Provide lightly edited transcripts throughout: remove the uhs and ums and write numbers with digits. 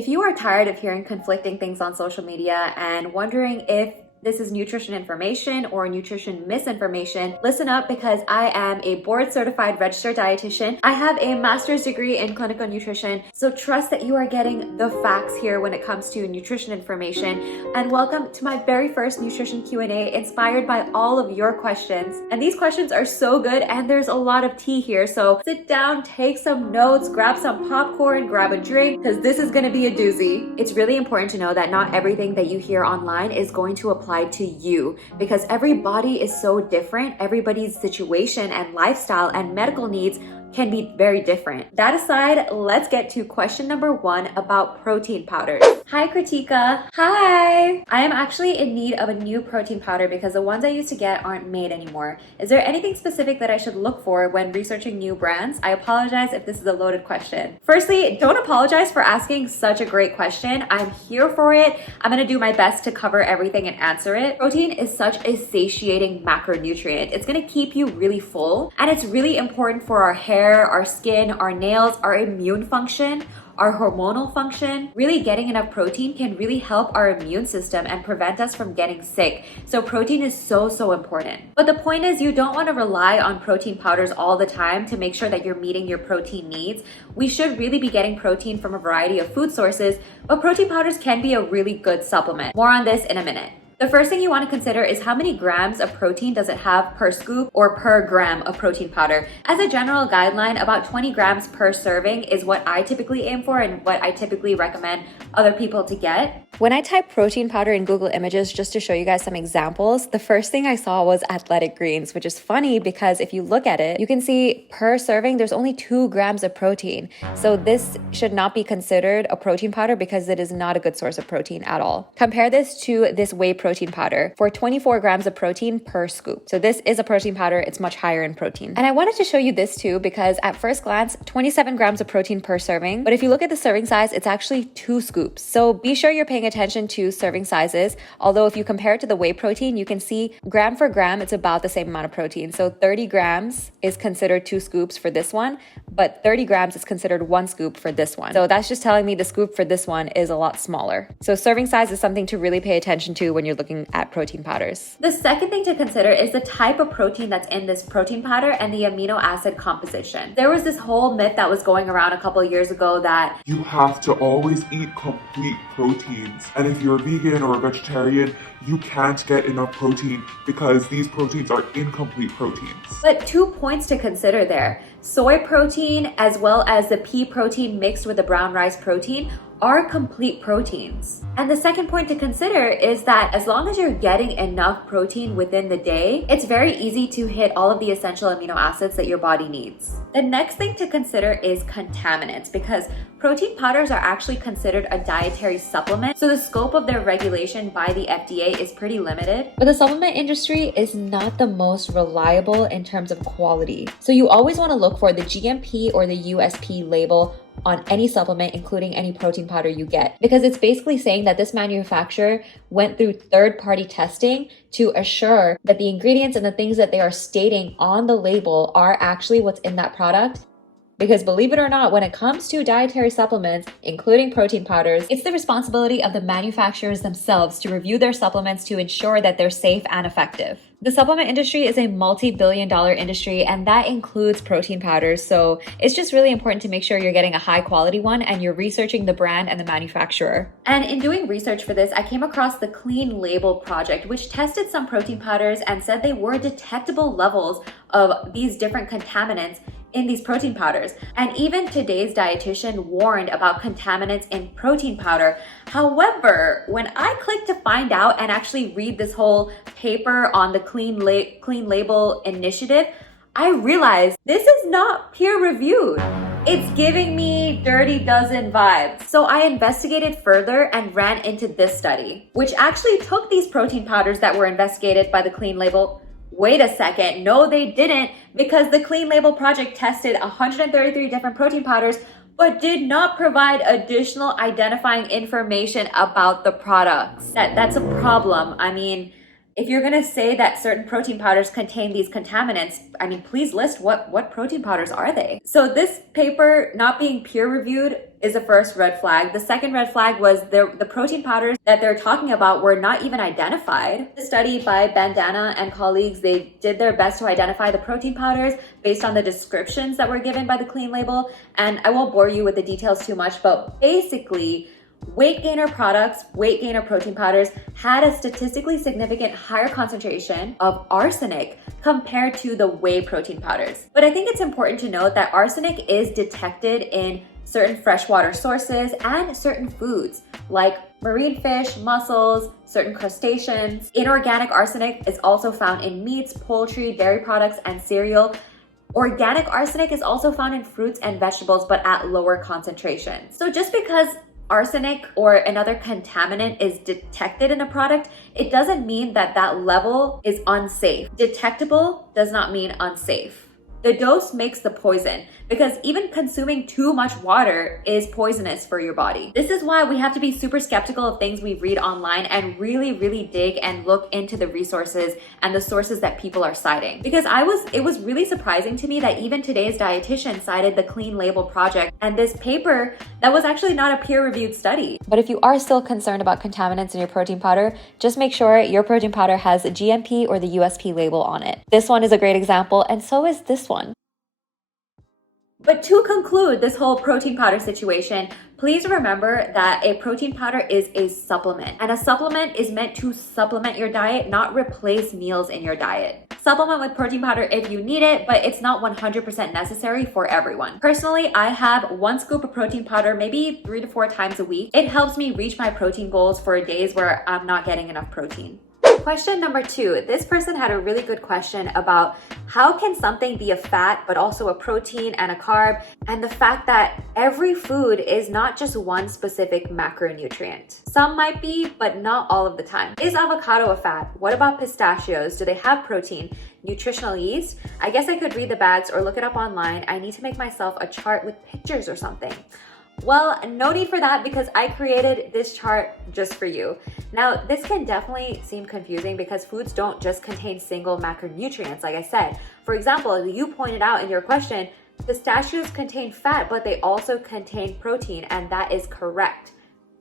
If you are tired of hearing conflicting things on social media and wondering if this is nutrition information or nutrition misinformation, listen up, because I am a board certified registered dietitian. I have a master's degree in clinical nutrition, so trust that you are getting the facts here when it comes to nutrition information. And welcome to my very first nutrition Q&A inspired by all of your questions. And these questions are so good and there's a lot of tea here, so sit down, take some notes, grab some popcorn, grab a drink, because this is going to be a doozy. It's really important to know that not everything that you hear online is going to apply to you, because every body is so different. Everybody's situation and lifestyle and medical needs can be very different. That aside, let's get to question number 1 about protein powders. Hi Kritika. Hi! I am actually in need of a new protein powder because the ones I used to get aren't made anymore. Is there anything specific that I should look for when researching new brands? I apologize if this is a loaded question. Firstly, don't apologize for asking such a great question. I'm here for it. I'm gonna do my best to cover everything and answer it. Protein is such a satiating macronutrient. It's gonna keep you really full, and it's really important for our hair, our skin, our nails, our immune function, our hormonal function. Really getting enough protein can really help our immune system and prevent us from getting sick. So protein is so important. But the point is, you don't want to rely on protein powders all the time to make sure that you're meeting your protein needs. We should really be getting protein from a variety of food sources, but protein powders can be a really good supplement. More on this in a minute. The first thing you want to consider is how many grams of protein does it have per scoop or per gram of protein powder. As a general guideline, about 20 grams per serving is what I typically aim for and what I typically recommend other people to get. When I typed protein powder in Google Images just to show you guys some examples, the first thing I saw was athletic greens, which is funny because if you look at it, you can see per serving, there's only 2 grams of protein. So this should not be considered a protein powder because it is not a good source of protein at all. Compare this to this whey protein powder for 24 grams of protein per scoop. So this is a protein powder. It's much higher in protein. And I wanted to show you this too because at first glance, 27 grams of protein per serving. But if you look at the serving size, it's actually 2 scoops. So be sure you're paying attention to serving sizes. Although if you compare it to the whey protein, you can see gram for gram, it's about the same amount of protein. So 30 grams is considered 2 scoops for this one, but 30 grams is considered 1 scoop for this one. So that's just telling me the scoop for this one is a lot smaller. So serving size is something to really pay attention to when you're looking at protein powders. The second thing to consider is the type of protein that's in this protein powder and the amino acid composition. There was this whole myth that was going around a couple of years ago that you have to always eat complete proteins. And if you're a vegan or a vegetarian, you can't get enough protein because these proteins are incomplete proteins. But 2 points to consider there. Soy protein as well as the pea protein mixed with the brown rice protein are complete proteins. And the second point to consider is that as long as you're getting enough protein within the day, it's very easy to hit all of the essential amino acids that your body needs. The next thing to consider is contaminants, because protein powders are actually considered a dietary supplement, so the scope of their regulation by the FDA is pretty limited. But the supplement industry is not the most reliable in terms of quality. So you always want to look for the GMP or the USP label on any supplement, including any protein powder you get, because it's basically saying that this manufacturer went through third-party testing to assure that the ingredients and the things that they are stating on the label are actually what's in that product. Because believe it or not, when it comes to dietary supplements, including protein powders, it's the responsibility of the manufacturers themselves to review their supplements to ensure that they're safe and effective. The supplement industry is a multi-billion-dollar industry, and that includes protein powders. So it's just really important to make sure you're getting a high quality one and you're researching the brand and the manufacturer. And in doing research for this, I came across the Clean Label project, which tested some protein powders and said they were detectable levels of these different contaminants in these protein powders. And even Today's Dietitian warned about contaminants in protein powder. However, when I clicked to find out and actually read this whole paper on the Clean Label initiative, I realized this is not peer reviewed. It's giving me Dirty Dozen vibes. So I investigated further and ran into this study, which actually took these protein powders that were investigated by the Clean Label. Wait a second, no they didn't, because the Clean Label project tested 133 different protein powders but did not provide additional identifying information about the products. That's a problem. I mean, If you're going to say that certain protein powders contain these contaminants, I mean, please list what protein powders are they? So this paper not being peer reviewed is the first red flag. The second red flag was the protein powders that they're talking about were not even identified. The study by Bandana and colleagues, they did their best to identify the protein powders based on the descriptions that were given by the clean label. And I won't bore you with the details too much, but basically, weight gainer products, weight gainer protein powders had a statistically significant higher concentration of arsenic compared to the whey protein powders. But I think it's important to note that arsenic is detected in certain freshwater sources and certain foods like marine fish, mussels, certain crustaceans. Inorganic arsenic is also found in meats, poultry, dairy products, and cereal. Organic arsenic is also found in fruits and vegetables, but at lower concentrations. So just because arsenic or another contaminant is detected in a product, it doesn't mean that that level is unsafe. Detectable does not mean unsafe. The dose makes the poison, because even consuming too much water is poisonous for your body. This is why we have to be super skeptical of things we read online and really, really dig and look into the resources and the sources that people are citing. Because it was really surprising to me that even today's dietitian cited the Clean Label Project and this paper that was actually not a peer-reviewed study. But if you are still concerned about contaminants in your protein powder, just make sure your protein powder has a GMP or the USP label on it. This one is a great example, and so is this one. But to conclude this whole protein powder situation, please remember that a protein powder is a supplement, and a supplement is meant to supplement your diet, not replace meals in your diet. Supplement with protein powder if you need it, but it's not 100% necessary for everyone. Personally, I have 1 scoop of protein powder maybe 3 to 4 times a week. It helps me reach my protein goals for days where I'm not getting enough protein. Question number 2. This person had a really good question about how can something be a fat but also a protein and a carb, and the fact that every food is not just one specific macronutrient. Some might be, but not all of the time. Is avocado a fat? What about pistachios? Do they have protein? Nutritional yeast? I guess I could read the bags or look it up online. I need to make myself a chart with pictures or something. Well, no need for that, because I created this chart just for you. Now, this can definitely seem confusing because foods don't just contain single macronutrients, like I said. For example, you pointed out in your question, pistachios contain fat, but they also contain protein, and that is correct.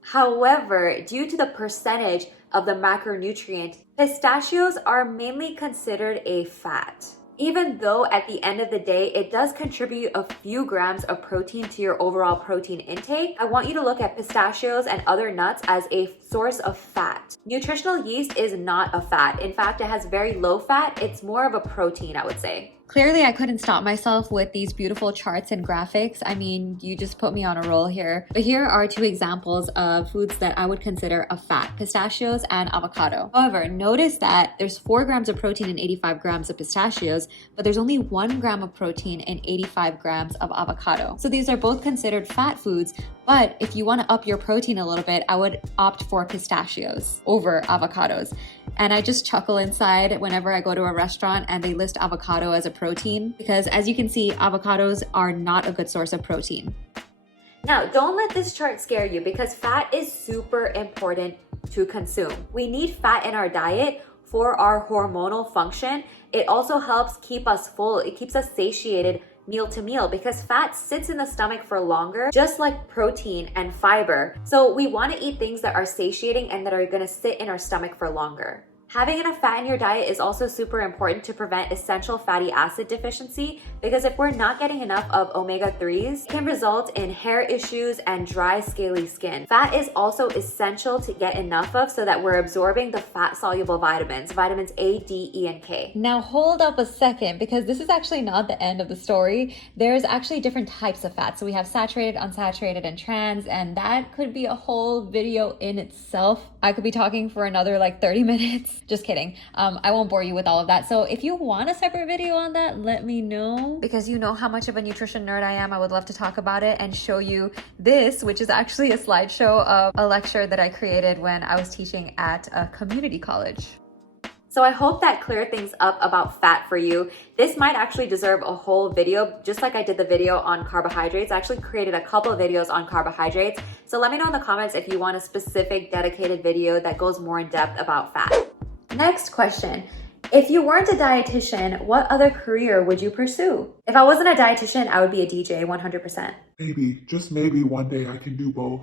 However, due to the percentage of the macronutrient, pistachios are mainly considered a fat. Even though at the end of the day, it does contribute a few grams of protein to your overall protein intake, I want you to look at pistachios and other nuts as a source of fat. Nutritional yeast is not a fat. In fact, it has very low fat. It's more of a protein, I would say. Clearly, I couldn't stop myself with these beautiful charts and graphics. I mean, you just put me on a roll here. But here are 2 examples of foods that I would consider a fat: pistachios and avocado. However, notice that there's 4 grams of protein in 85 grams of pistachios, but there's only 1 gram of protein in 85 grams of avocado. So these are both considered fat foods, but if you want to up your protein a little bit, I would opt for pistachios over avocados. And I just chuckle inside whenever I go to a restaurant and they list avocado as a protein, because as you can see, avocados are not a good source of protein. Now, don't let this chart scare you, because fat is super important to consume. We need fat in our diet for our hormonal function. It also helps keep us full. It keeps us satiated meal to meal, because fat sits in the stomach for longer, just like protein and fiber. So we want to eat things that are satiating and that are going to sit in our stomach for longer. Having enough fat in your diet is also super important to prevent essential fatty acid deficiency, because if we're not getting enough of omega-3s, it can result in hair issues and dry, scaly skin. Fat is also essential to get enough of so that we're absorbing the fat-soluble vitamins A, D, E, and K. Now hold up a second, because this is actually not the end of the story. There's actually different types of fat. So we have saturated, unsaturated, and trans, and that could be a whole video in itself. I could be talking for another like 30 minutes. Just kidding. I won't bore you with all of that. So if you want a separate video on that, let me know, because you know how much of a nutrition nerd I am. I would love to talk about it and show you this, which is actually a slideshow of a lecture that I created when I was teaching at a community college. So I hope that cleared things up about fat for you. This might actually deserve a whole video, just like I did the video on carbohydrates. I actually created a couple of videos on carbohydrates. So let me know in the comments if you want a specific dedicated video that goes more in depth about fat. Next question. If you weren't a dietitian, what other career would you pursue? If I wasn't a dietitian, I would be a DJ 100%. Maybe, just maybe one day I can do both.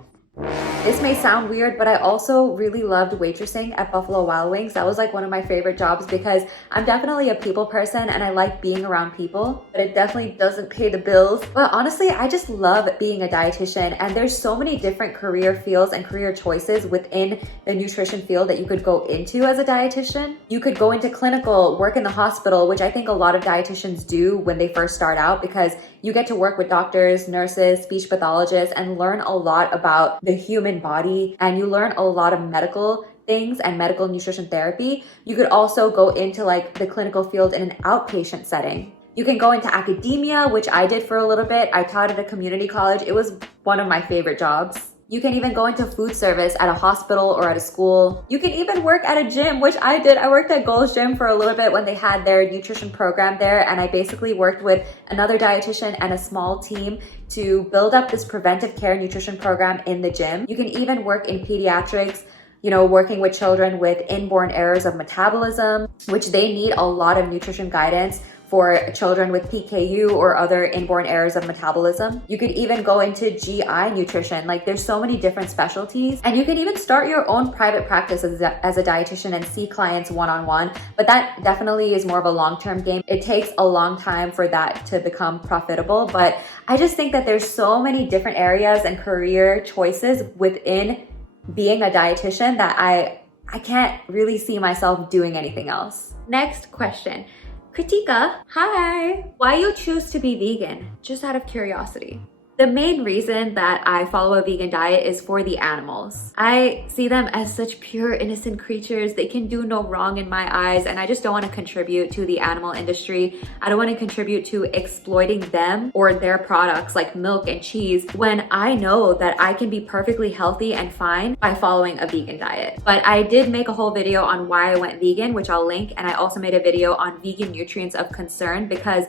This may sound weird, but I also really loved waitressing at Buffalo Wild Wings. That was like one of my favorite jobs because I'm definitely a people person and I like being around people, but it definitely doesn't pay the bills. But honestly, I just love being a dietitian, and there's so many different career fields and career choices within the nutrition field that you could go into as a dietitian. You could go into clinical, work in the hospital, which I think a lot of dietitians do when they first start out, because you get to work with doctors, nurses, speech pathologists, and learn a lot about the human body, and you learn a lot of medical things and medical nutrition therapy. You could also go into like the clinical field in an outpatient setting. You can go into academia, which I did for a little bit. I taught at a community college. It was one of my favorite jobs. You can even go into food service at a hospital or at a school. You can even work at a gym, which I did. I worked at Gold's Gym for a little bit when they had their nutrition program there, and I basically worked with another dietitian and a small team to build up this preventive care nutrition program in the gym. You can even work in pediatrics, working with children with inborn errors of metabolism, which they need a lot of nutrition guidance for children with PKU or other inborn errors of metabolism. You could even go into GI nutrition. Like, there's so many different specialties, and you can even start your own private practice as a dietitian and see clients one-on-one, but that definitely is more of a long-term game. It takes a long time for that to become profitable, but I just think that there's so many different areas and career choices within being a dietitian that I can't really see myself doing anything else. Next question. Kritika, hi. Why you choose to be vegan? Just out of curiosity. The main reason that I follow a vegan diet is for the animals. I see them as such pure, innocent creatures. They can do no wrong in my eyes, and I just don't want to contribute to the animal industry. I don't want to contribute to exploiting them or their products like milk and cheese when I know that I can be perfectly healthy and fine by following a vegan diet. But I did make a whole video on why I went vegan, which I'll link, and I also made a video on vegan nutrients of concern because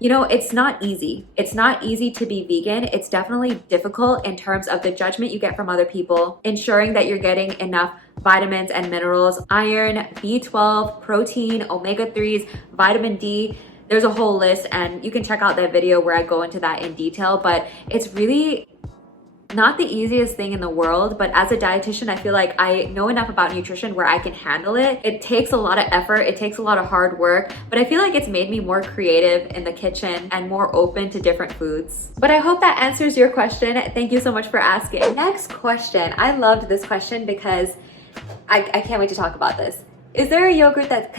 it's not easy. It's not easy to be vegan. It's definitely difficult in terms of the judgment you get from other people, ensuring that you're getting enough vitamins and minerals, iron, B12, protein, omega-3s, vitamin D. There's a whole list, and you can check out that video where I go into that in detail, but it's really not the easiest thing in the world. But as a dietitian, I feel like I know enough about nutrition where I can handle it. It takes a lot of effort, it takes a lot of hard work, but I feel like it's made me more creative in the kitchen and more open to different foods. But I hope that answers your question. Thank you so much for asking. Next question. I loved this question because I can't wait to talk about this. Is there a yogurt that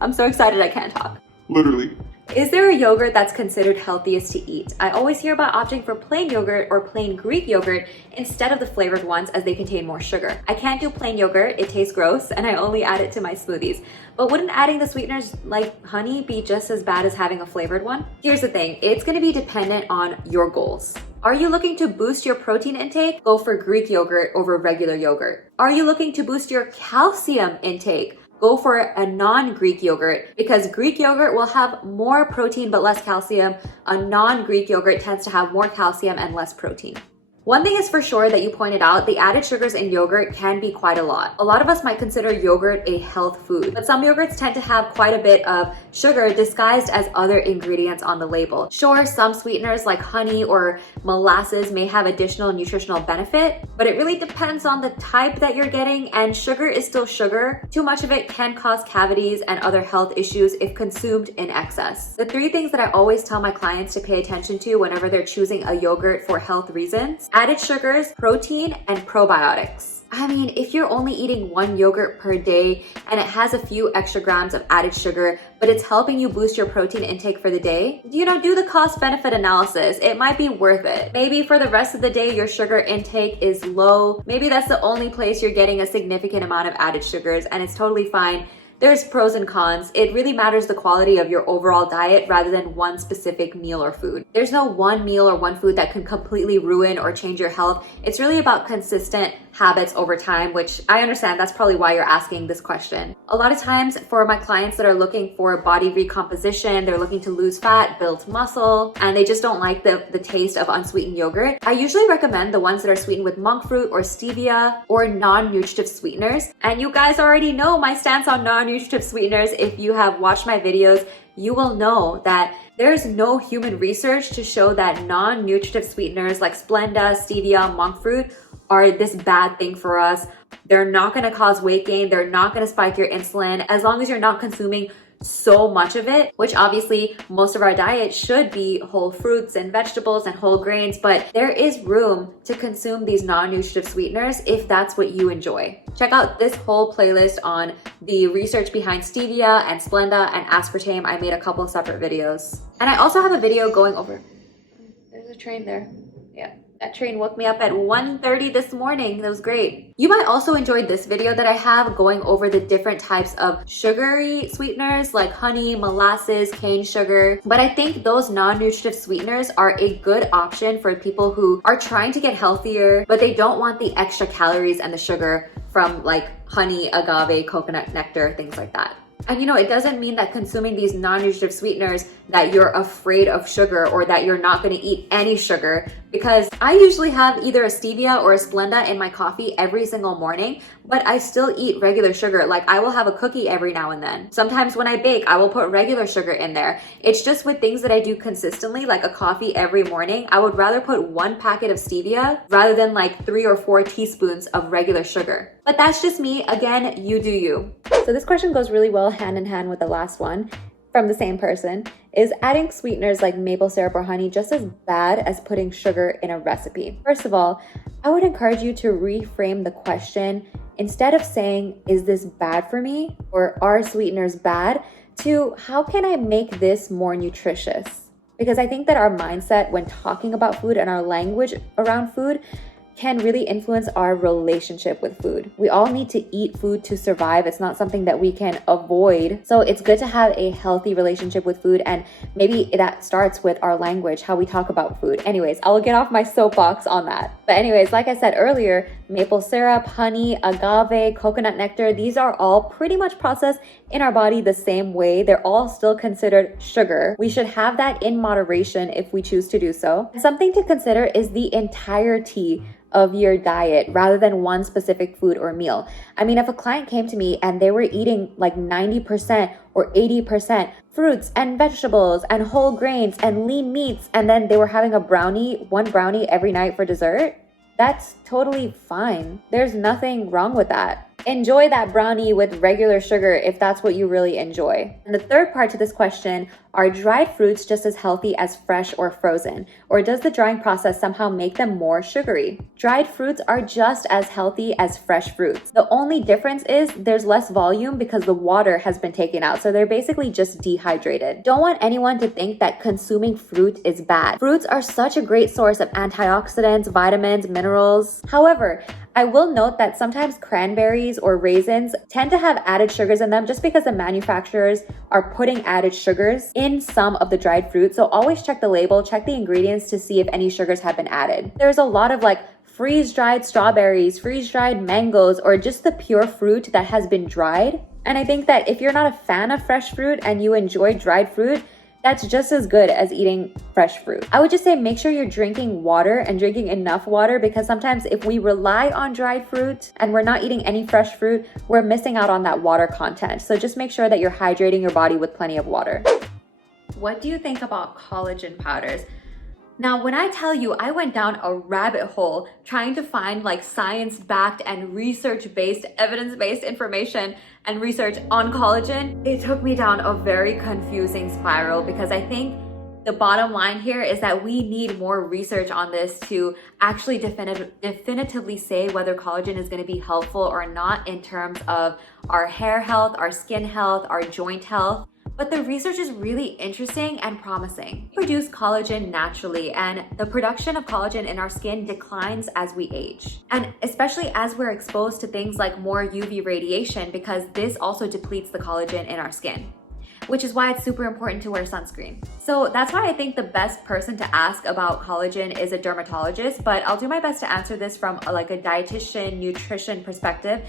I'm so excited I can't talk. Literally. Is there a yogurt that's considered healthiest to eat? I always hear about opting for plain yogurt or plain Greek yogurt instead of the flavored ones as they contain more sugar. I can't do plain yogurt, it tastes gross, and I only add it to my smoothies. But wouldn't adding the sweeteners like honey be just as bad as having a flavored one? Here's the thing, it's gonna be dependent on your goals. Are you looking to boost your protein intake? Go for Greek yogurt over regular yogurt. Are you looking to boost your calcium intake? Go for a non-Greek yogurt, because Greek yogurt will have more protein but less calcium. A non-Greek yogurt tends to have more calcium and less protein. One thing is for sure that you pointed out, the added sugars in yogurt can be quite a lot. A lot of us might consider yogurt a health food, but some yogurts tend to have quite a bit of sugar disguised as other ingredients on the label. Sure, some sweeteners like honey or molasses may have additional nutritional benefit, but it really depends on the type that you're getting, and sugar is still sugar. Too much of it can cause cavities and other health issues if consumed in excess. The 3 things that I always tell my clients to pay attention to whenever they're choosing a yogurt for health reasons: added sugars, protein, and probiotics. I mean, if you're only eating 1 yogurt per day and it has a few extra grams of added sugar, but it's helping you boost your protein intake for the day, do the cost benefit analysis. It might be worth it. Maybe for the rest of the day, your sugar intake is low. Maybe that's the only place you're getting a significant amount of added sugars, and it's totally fine there's pros and cons. It really matters the quality of your overall diet rather than one specific meal or food. There's no one meal or one food that can completely ruin or change your health. It's really about consistent habits over time, which I understand that's probably why you're asking this question. A lot of times for my clients that are looking for body recomposition, they're looking to lose fat, build muscle, and they just don't like the taste of unsweetened yogurt, I usually recommend the ones that are sweetened with monk fruit or stevia or non-nutritive sweeteners. And you guys already know my stance on non-nutritive sweeteners. If you have watched my videos, you will know that there's no human research to show that non-nutritive sweeteners like Splenda, stevia, monk fruit are this bad thing for us. They're not going to cause weight gain. They're not going to spike your insulin as long as you're not consuming so much of it, which obviously most of our diet should be whole fruits and vegetables and whole grains, but there is room to consume these non-nutritive sweeteners if that's what you enjoy. Check out this whole playlist on the research behind stevia and Splenda and aspartame. I made a couple separate videos. And I also have a video going over, there's a train there. Yeah. That train woke me up at 1:30 this morning. That was great. You might also enjoy this video that I have going over the different types of sugary sweeteners like honey, molasses, cane sugar. But I think those non-nutritive sweeteners are a good option for people who are trying to get healthier, but they don't want the extra calories and the sugar from like honey, agave, coconut nectar, things like that. And you know, it doesn't mean that consuming these non-nutritive sweeteners that you're afraid of sugar or that you're not going to eat any sugar, because I usually have either a stevia or a Splenda in my coffee every single morning, but I still eat regular sugar. Like I will have a cookie every now and then. Sometimes when I bake, I will put regular sugar in there. It's just with things that I do consistently, like a coffee every morning, I would rather put 1 packet of stevia rather than like 3 or 4 teaspoons of regular sugar. But that's just me. Again, you do you. So this question goes really well hand in hand with the last one from the same person. Is adding sweeteners like maple syrup or honey just as bad as putting sugar in a recipe? First of all, I would encourage you to reframe the question. Instead of saying, is this bad for me? Or are sweeteners bad? To how can I make this more nutritious? Because I think that our mindset when talking about food and our language around food can really influence our relationship with food. We all need to eat food to survive. It's not something that we can avoid. So it's good to have a healthy relationship with food, and maybe that starts with our language, how we talk about food. Anyways, I'll get off my soapbox on that. But anyways, like I said earlier, maple syrup, honey, agave, coconut nectar, these are all pretty much processed in our body the same way. They're all still considered sugar. We should have that in moderation if we choose to do so. Something to consider is the entirety of your diet rather than one specific food or meal. I mean, if a client came to me and they were eating like 90% or 80% fruits and vegetables and whole grains and lean meats, and then they were having a brownie, 1 brownie every night for dessert, that's totally fine. There's nothing wrong with that. Enjoy that brownie with regular sugar if that's what you really enjoy. And the third part to this question, are dried fruits just as healthy as fresh or frozen? Or does the drying process somehow make them more sugary? Dried fruits are just as healthy as fresh fruits. The only difference is there's less volume because the water has been taken out. So they're basically just dehydrated. Don't want anyone to think that consuming fruit is bad. Fruits are such a great source of antioxidants, vitamins, minerals. However, I will note that sometimes cranberries or raisins tend to have added sugars in them just because the manufacturers are putting added sugars in some of the dried fruit. So always check the label, check the ingredients to see if any sugars have been added. There's a lot of like freeze-dried strawberries, freeze-dried mangoes, or just the pure fruit that has been dried. And I think that if you're not a fan of fresh fruit and you enjoy dried fruit, that's just as good as eating fresh fruit. I would just say make sure you're drinking water and drinking enough water, because sometimes if we rely on dried fruit and we're not eating any fresh fruit, we're missing out on that water content. So just make sure that you're hydrating your body with plenty of water. What do you think about collagen powders? Now, when I tell you I went down a rabbit hole trying to find like science-backed and research-based, evidence-based information and research on collagen, it took me down a very confusing spiral, because I think the bottom line here is that we need more research on this to actually definitively say whether collagen is going to be helpful or not in terms of our hair health, our skin health, our joint health. But the research is really interesting and promising. We produce collagen naturally, and the production of collagen in our skin declines as we age. And especially as we're exposed to things like more UV radiation, because this also depletes the collagen in our skin, which is why it's super important to wear sunscreen. So that's why I think the best person to ask about collagen is a dermatologist, but I'll do my best to answer this from like a dietitian, nutrition perspective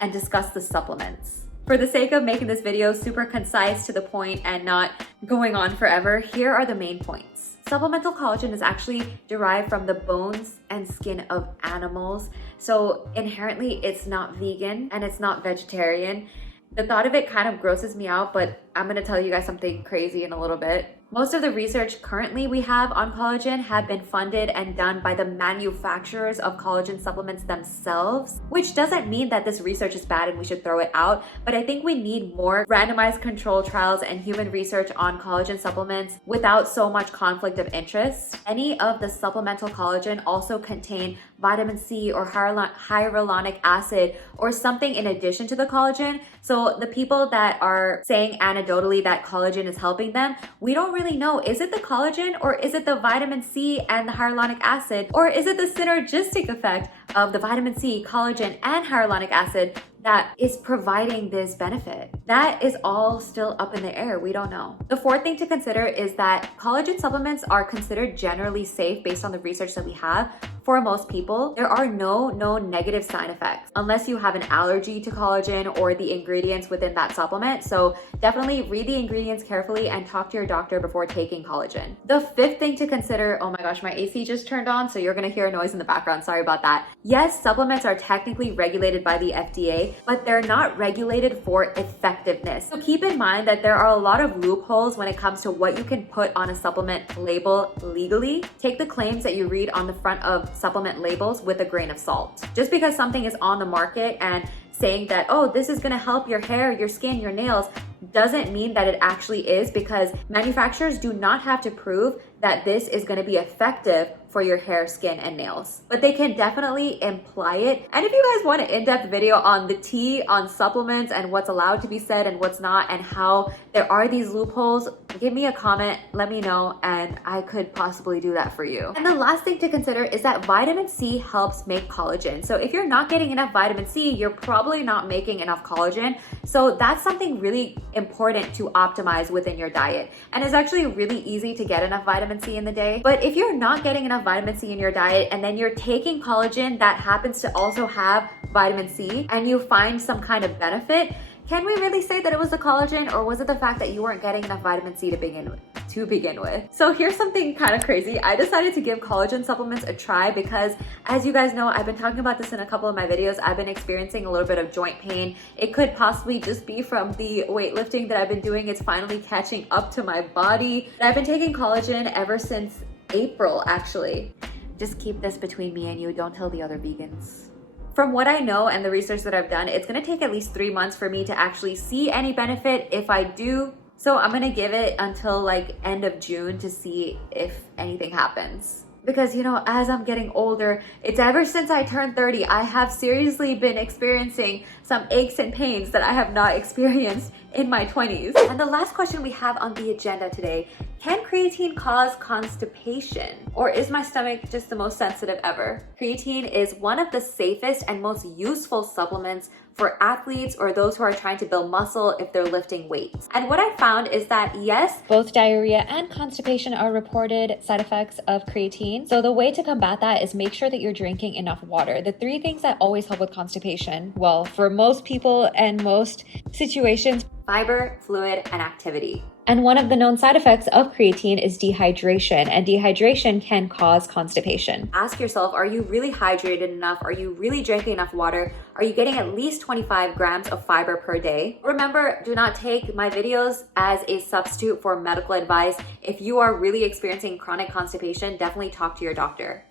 and discuss the supplements. For the sake of making this video super concise, to the point, and not going on forever, here are the main points. Supplemental collagen is actually derived from the bones and skin of animals. So inherently it's not vegan and it's not vegetarian. The thought of it kind of grosses me out, but I'm gonna tell you guys something crazy in a little bit. Most of the research currently we have on collagen have been funded and done by the manufacturers of collagen supplements themselves, which doesn't mean that this research is bad and we should throw it out, but I think we need more randomized control trials and human research on collagen supplements without so much conflict of interest. Any of the supplemental collagen also contain vitamin C or hyaluronic acid or something in addition to the collagen. So the people that are saying anecdotally that collagen is helping them, we don't really know. Is it the collagen, or is it the vitamin C and the hyaluronic acid, or is it the synergistic effect of the vitamin C, collagen, and hyaluronic acid that is providing this benefit? That is all still up in the air. We don't know. The fourth thing to consider is that collagen supplements are considered generally safe based on the research that we have. For most people, there are no known negative side effects unless you have an allergy to collagen or the ingredients within that supplement. So definitely read the ingredients carefully and talk to your doctor before taking collagen. The fifth thing to consider, oh my gosh, my AC just turned on, so you're gonna hear a noise in the background. Sorry about that. Yes, supplements are technically regulated by the FDA, but they're not regulated for effectiveness. So keep in mind that there are a lot of loopholes when it comes to what you can put on a supplement label legally. Take the claims that you read on the front of supplement labels with a grain of salt. Just because something is on the market and saying that, oh, this is gonna help your hair, your skin, your nails, doesn't mean that it actually is, because manufacturers do not have to prove that this is going to be effective for your hair, skin, and nails. But they can definitely imply it. And if you guys want an in-depth video on the tea on supplements and what's allowed to be said and what's not, and how there are these loopholes, give me a comment, let me know, and I could possibly do that for you. And the last thing to consider is that vitamin C helps make collagen. So if you're not getting enough vitamin C, you're probably not making enough collagen. So that's something really important to optimize within your diet. And it's actually really easy to get enough vitamin C in the day. But if you're not getting enough vitamin C in your diet and then you're taking collagen that happens to also have vitamin C and you find some kind of benefit, can we really say that it was the collagen, or was it the fact that you weren't getting enough vitamin C to begin with? So here's something kind of crazy. I decided to give collagen supplements a try because, as you guys know, I've been talking about this in a couple of my videos. I've been experiencing a little bit of joint pain. It could possibly just be from the weightlifting that I've been doing. It's finally catching up to my body. I've been taking collagen ever since April, actually. Just keep this between me and you. Don't tell the other vegans. From what I know and the research that I've done, it's gonna take at least 3 months for me to actually see any benefit if I do. So I'm gonna give it until like end of June to see if anything happens. Because, you know, as I'm getting older, it's ever since I turned 30, I have seriously been experiencing some aches and pains that I have not experienced in my 20s. And the last question we have on the agenda today, can creatine cause constipation? Or is my stomach just the most sensitive ever? Creatine is one of the safest and most useful supplements for athletes or those who are trying to build muscle if they're lifting weights. And what I found is that yes, both diarrhea and constipation are reported side effects of creatine. So the way to combat that is make sure that you're drinking enough water. The 3 things that always help with constipation, well, for most people and most situations, fiber, fluid, and activity. And one of the known side effects of creatine is dehydration, and dehydration can cause constipation. Ask yourself, are you really hydrated enough? Are you really drinking enough water? Are you getting at least 25 grams of fiber per day? Remember, do not take my videos as a substitute for medical advice. If you are really experiencing chronic constipation, definitely talk to your doctor.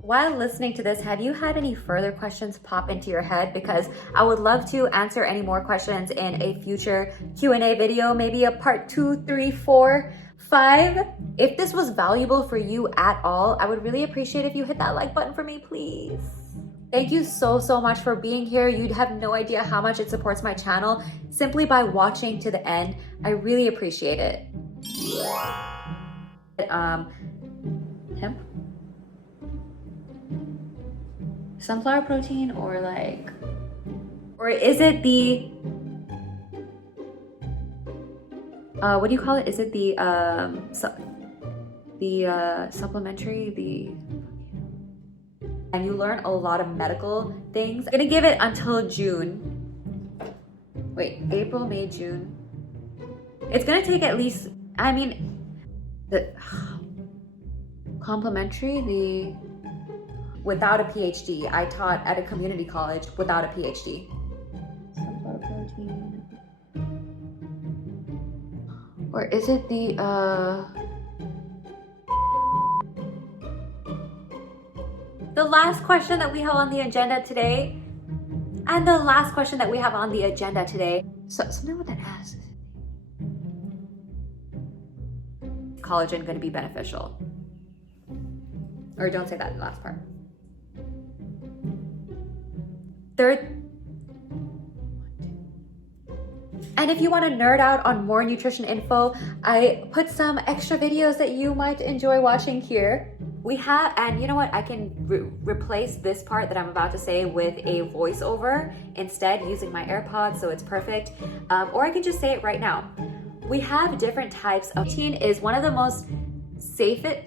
While listening to this, have you had any further questions pop into your head? Because I would love to answer any more questions in a future Q&A video, maybe a part 2, 3, 4, 5. If this was valuable for you at all, I would really appreciate if you hit that like button for me, please. Thank you so much for being here. You'd have no idea how much it supports my channel simply by watching to the end. I really appreciate it. Hemp? Sunflower protein, or like, or is it the, what do you call it? Is it the supplementary, and you learn a lot of medical things. I'm gonna give it until June. Wait, April, May, June. It's gonna take at least, I mean, the complimentary, the without a PhD. I taught at a community college without a PhD. Sunflower protein. Or is it the, the last question that we have on the agenda today, and the last question that we have on the agenda today, so something with that S. Collagen going to be beneficial? Or don't say that in the last part. Third, and if you want to nerd out on more nutrition info, I put some extra videos that you might enjoy watching here. We have, and you know what, I can replace this part that I'm about to say with a voiceover instead, using my AirPods, so it's perfect. Or I can just say it right now. We have different types of creatine. Is one of the most safest.